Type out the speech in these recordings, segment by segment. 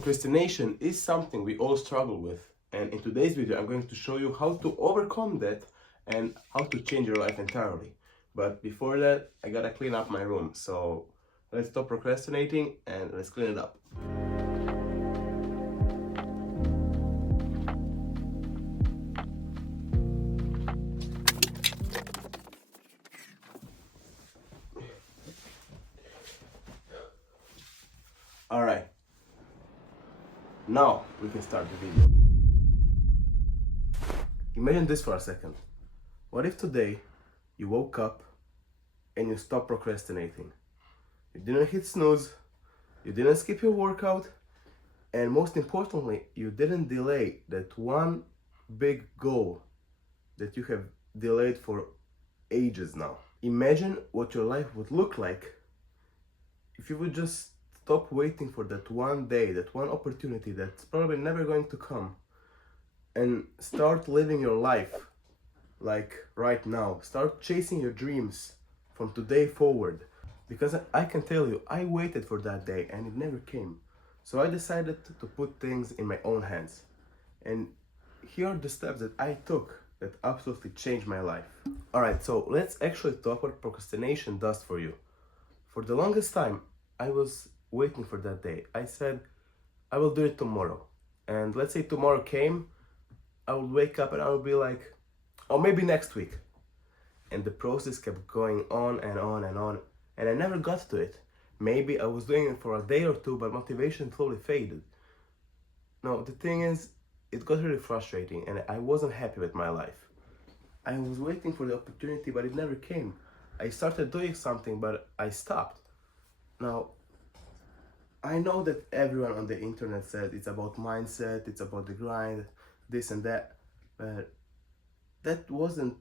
Procrastination is something we all struggle with, and in today's video I'm going to show you how to overcome that and how to change your life entirely. But before that, I gotta clean up my room, so let's stop procrastinating and let's clean it up. Alright, now we can start the video. Imagine this for a second. What if today you woke up and you stopped procrastinating? You didn't hit snooze, you didn't skip your workout, and most importantly, you didn't delay that one big goal that you have delayed for ages now. Imagine what your life would look like if you would just stop waiting for that one day, that one opportunity that's probably never going to come, and start living your life like right now. Start chasing your dreams from today forward. Because I can tell you, I waited for that day and it never came. So I decided to put things in my own hands. And here are the steps that I took that absolutely changed my life. Alright, so let's actually talk what procrastination does for you. For the longest time, I was waiting for that day. I said, I will do it tomorrow. And let's say tomorrow came, I would wake up and I would be like, oh, maybe next week. And the process kept going on and on and on. And I never got to it. Maybe I was doing it for a day or two, but motivation slowly faded. No, the thing is, it got really frustrating and I wasn't happy with my life. I was waiting for the opportunity, but it never came. I started doing something, but I stopped. Now, I know that everyone on the internet says it's about mindset, it's about the grind, this and that, but that wasn't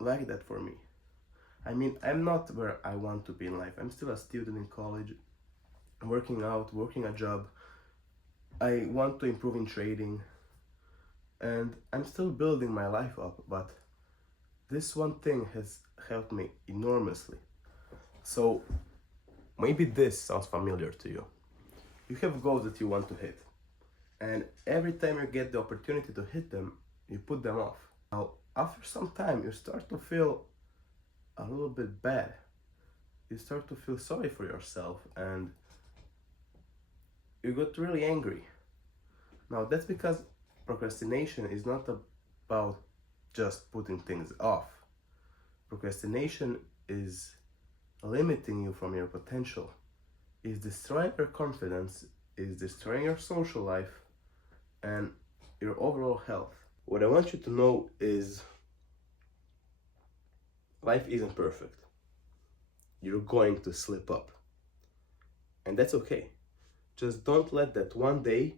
like that for me. I mean, I'm not where I want to be in life. I'm still a student in college, working out, working a job. I want to improve in trading, and I'm still building my life up, but this one thing has helped me enormously. So maybe this sounds familiar to you. You have goals that you want to hit, and every time you get the opportunity to hit them, you put them off. Now, after some time, you start to feel a little bit bad. You start to feel sorry for yourself and you got really angry. Now, that's because procrastination is not about just putting things off. Procrastination is limiting you from your potential, is destroying your confidence, is destroying your social life and your overall health. What I want you to know is life isn't perfect. You're going to slip up. And that's okay. Just don't let that one day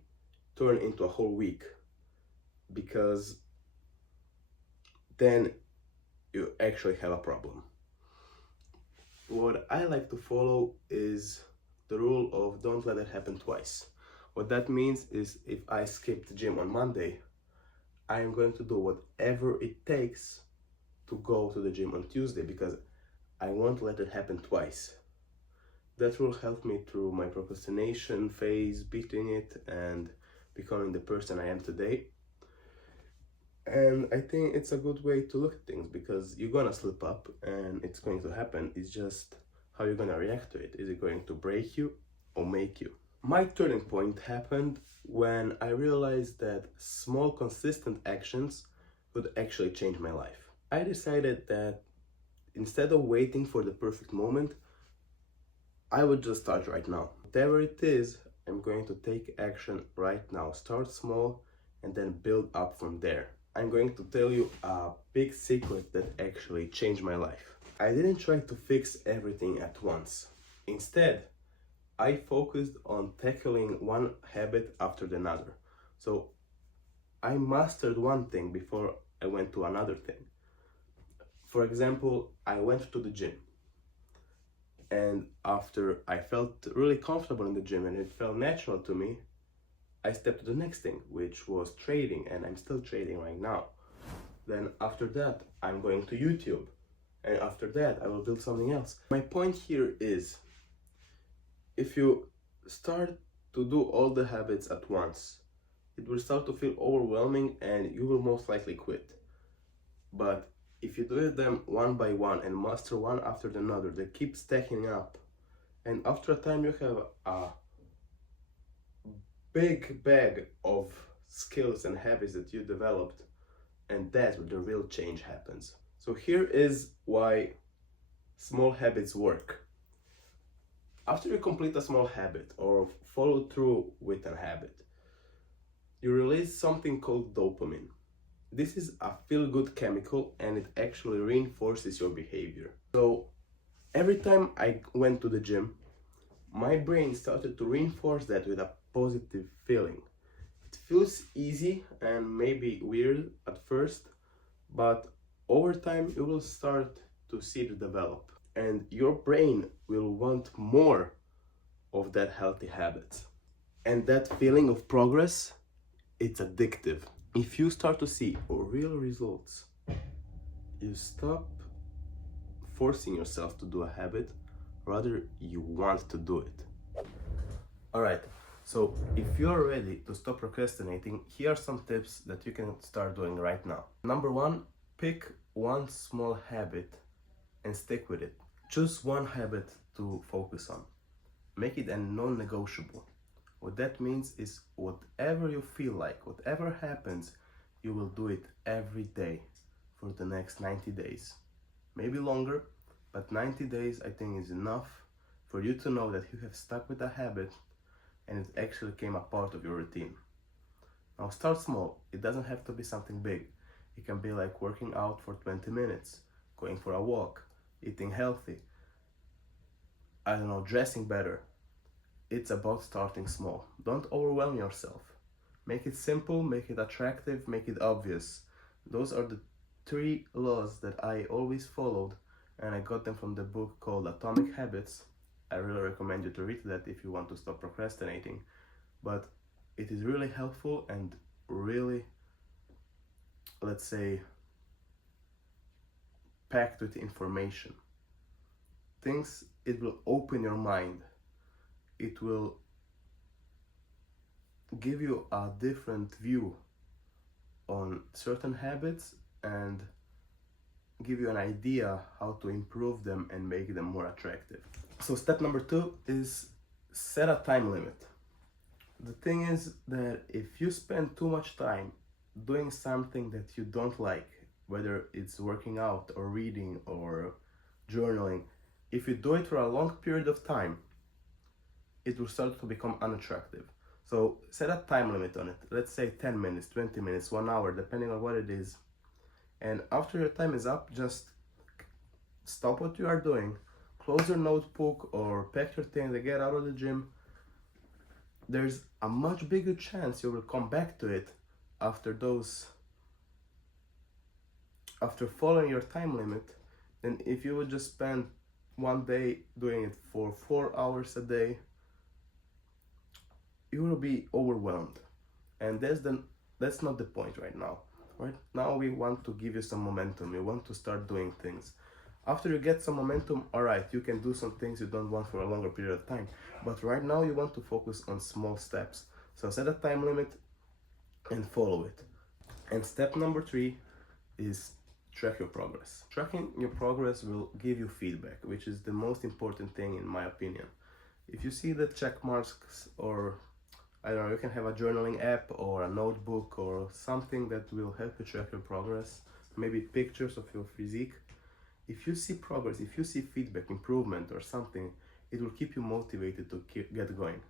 turn into a whole week, because then you actually have a problem. What I like to follow is the rule of don't let it happen twice. What that means is if I skip the gym on Monday, I am going to do whatever it takes to go to the gym on Tuesday, because I won't let it happen twice. That will help me through my procrastination phase, beating it and becoming the person I am today. And I think it's a good way to look at things, because you're gonna slip up and it's going to happen. It's just how you're gonna react to it. Is it going to break you or make you? My turning point happened when I realized that small consistent actions could actually change my life. I decided that instead of waiting for the perfect moment, I would just start right now. Whatever it is, I'm going to take action right now. Start small and then build up from there. I'm going to tell you a big secret that actually changed my life. I didn't try to fix everything at once. Instead, I focused on tackling one habit after another. So I mastered one thing before I went to another thing. For example, I went to the gym, and after I felt really comfortable in the gym and it felt natural to me, I stepped to the next thing, which was trading, and I'm still trading right now. Then after that, I'm going to YouTube, and after that, I will build something else. My point here is, if you start to do all the habits at once. It will start to feel overwhelming and you will most likely quit. But if you do them one by one and master one after another, they keep stacking up. And after a time, you have a big bag of skills and habits that you developed, and that's where the real change happens. So here is why small habits work. After you complete a small habit or follow through with a habit, you release something called dopamine. This is a feel-good chemical and it actually reinforces your behavior. So every time I went to the gym, my brain started to reinforce that with a positive feeling. It feels easy and maybe weird at first, but over time you will start to see it develop. And your brain will want more of that healthy habit. And that feeling of progress, it's addictive. If you start to see real results, you stop forcing yourself to do a habit, rather you want to do it. Alright, so if you're ready to stop procrastinating, here are some tips that you can start doing right now. Number one, pick one small habit and stick with it. Choose one habit to focus on. Make it a non-negotiable. What that means is whatever you feel like, whatever happens, you will do it every day for the next 90 days. Maybe longer, but 90 days I think is enough for you to know that you have stuck with a habit and it actually became a part of your routine. Now start small. It doesn't have to be something big. It can be like working out for 20 minutes, going for a walk, eating healthy, I don't know, dressing better. It's about starting small. Don't overwhelm yourself. Make it simple, make it attractive, make it obvious. Those are the 3 laws that I always followed, and I got them from the book called Atomic Habits. I really recommend you to read that if you want to stop procrastinating. But it is really helpful and really, let's say, packed with information. It will open your mind. It will give you a different view on certain habits and give you an idea how to improve them and make them more attractive. So step number 2 is set a time limit. The thing is that if you spend too much time doing something that you don't like, whether it's working out or reading or journaling, if you do it for a long period of time, it will start to become unattractive. So set a time limit on it. Let's say 10 minutes, 20 minutes, 1 hour, depending on what it is. And after your time is up, just stop what you are doing, close your notebook or pack your things and get out of the gym. There's a much bigger chance you will come back to it after following your time limit than if you would just spend one day doing it for 4 hours a day. You will be overwhelmed, and that's not the point right now. Right now we want to give you some momentum. We want to start doing things. After you get some momentum, all right, you can do some things you don't want for a longer period of time, but right now you want to focus on small steps. So set a time limit and follow it. And step number 3 is track your progress. Tracking your progress will give you feedback, which is the most important thing in my opinion. If you see the check marks, or I don't know, you can have a journaling app or a notebook or something that will help you track your progress, maybe pictures of your physique. If you see progress, if you see feedback, improvement or something, it will keep you motivated to get going.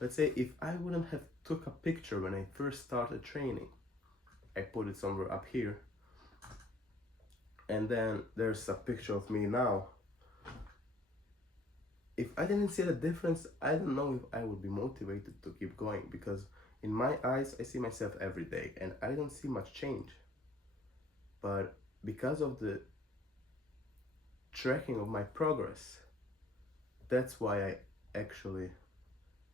Let's say if I wouldn't have took a picture when I first started training, I put it somewhere up here, and then there's a picture of me now. If I didn't see the difference, I don't know if I would be motivated to keep going, because in my eyes, I see myself every day and I don't see much change. But because of the tracking of my progress, that's why I actually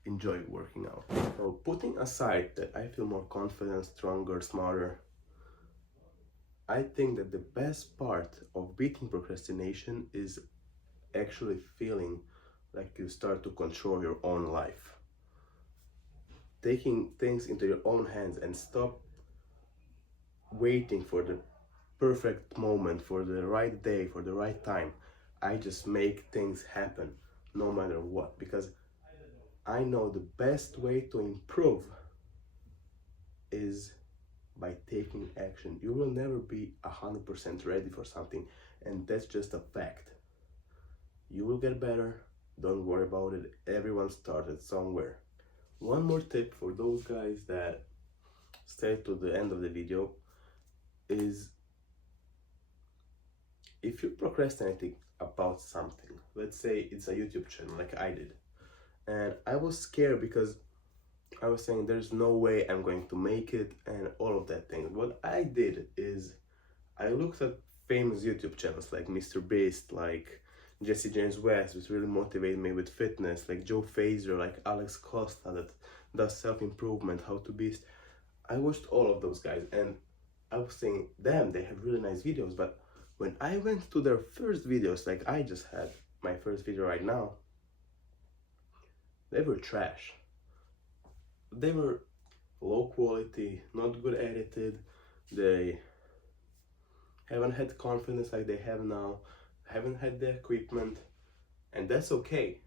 enjoy working out. So putting aside that I feel more confident, stronger, smarter, I think that the best part of beating procrastination is actually feeling like you start to control your own life. taking things into your own hands and stop waiting for the perfect moment, for the right day, for the right time. I just make things happen no matter what, because I know the best way to improve is by taking action. You will never be 100% ready for something, and that's just a fact. You will get better, don't worry about it. Everyone started somewhere. One more tip for those guys that stay to the end of the video is, if you're procrastinating about something, let's say it's a YouTube channel like I did, and I was scared because I was saying there's no way I'm going to make it and all of that thing. What I did is I looked at famous YouTube channels like Mr. Beast, like Jesse James West, which really motivated me with fitness, like Joe Frazier, like Alex Costa that does self-improvement, how to beast. I watched all of those guys and I was saying, damn, they have really nice videos. But when I went to their first videos, like I just had my first video right now, they were trash. They were low quality, not good edited. They haven't had confidence like they have now, haven't had the equipment, and that's okay.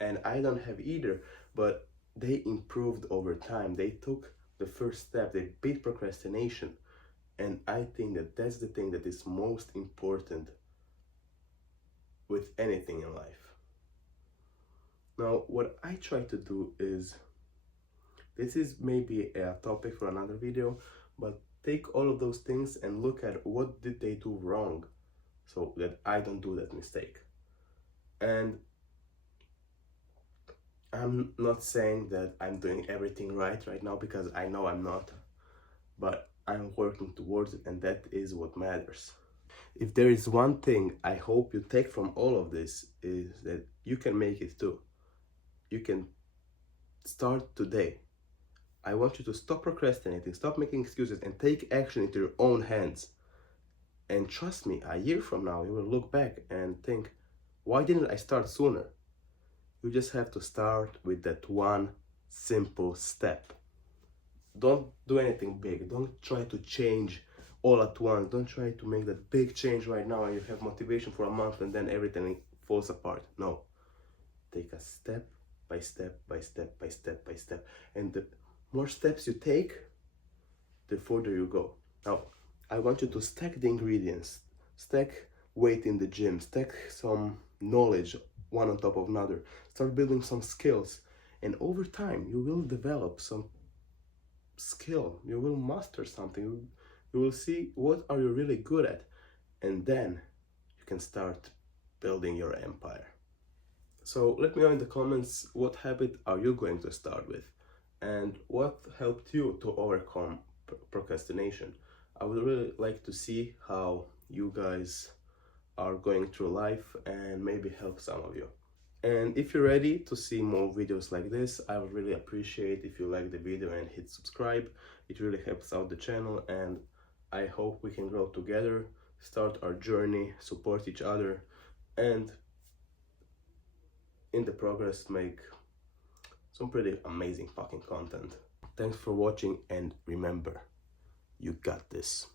And I don't have either, but they improved over time. They took the first step, they beat procrastination. And I think that that's the thing that is most important with anything in life. Now, what I try to do is, this is maybe a topic for another video, but take all of those things and look at what did they do wrong so that I don't do that mistake. And I'm not saying that I'm doing everything right now, because I know I'm not, but I'm working towards it, and that is what matters. If there is one thing I hope you take from all of this, is that you can make it too. You can start today. I want you to stop procrastinating, stop making excuses, and take action into your own hands. And trust me, a year from now, you will look back and think, why didn't I start sooner? You just have to start with that one simple step. Don't do anything big. Don't try to change all at once. Don't try to make that big change right now and you have motivation for a month and then everything falls apart. No. Take a step by step by step by step by step. And the more steps you take, the further you go. Now, I want you to stack the ingredients, stack weight in the gym, stack some knowledge one on top of another, start building some skills, and over time you will develop some skill, you will master something, you will see what are you really good at, and then you can start building your empire. So let me know in the comments, what habit are you going to start with, and what helped you to overcome procrastination. I would really like to see how you guys are going through life and maybe help some of you. And if you're ready to see more videos like this, I would really appreciate if you like the video and hit subscribe. It really helps out the channel, and I hope we can grow together, start our journey, support each other, and in the progress make some pretty amazing fucking content. Thanks for watching, and remember, you got this.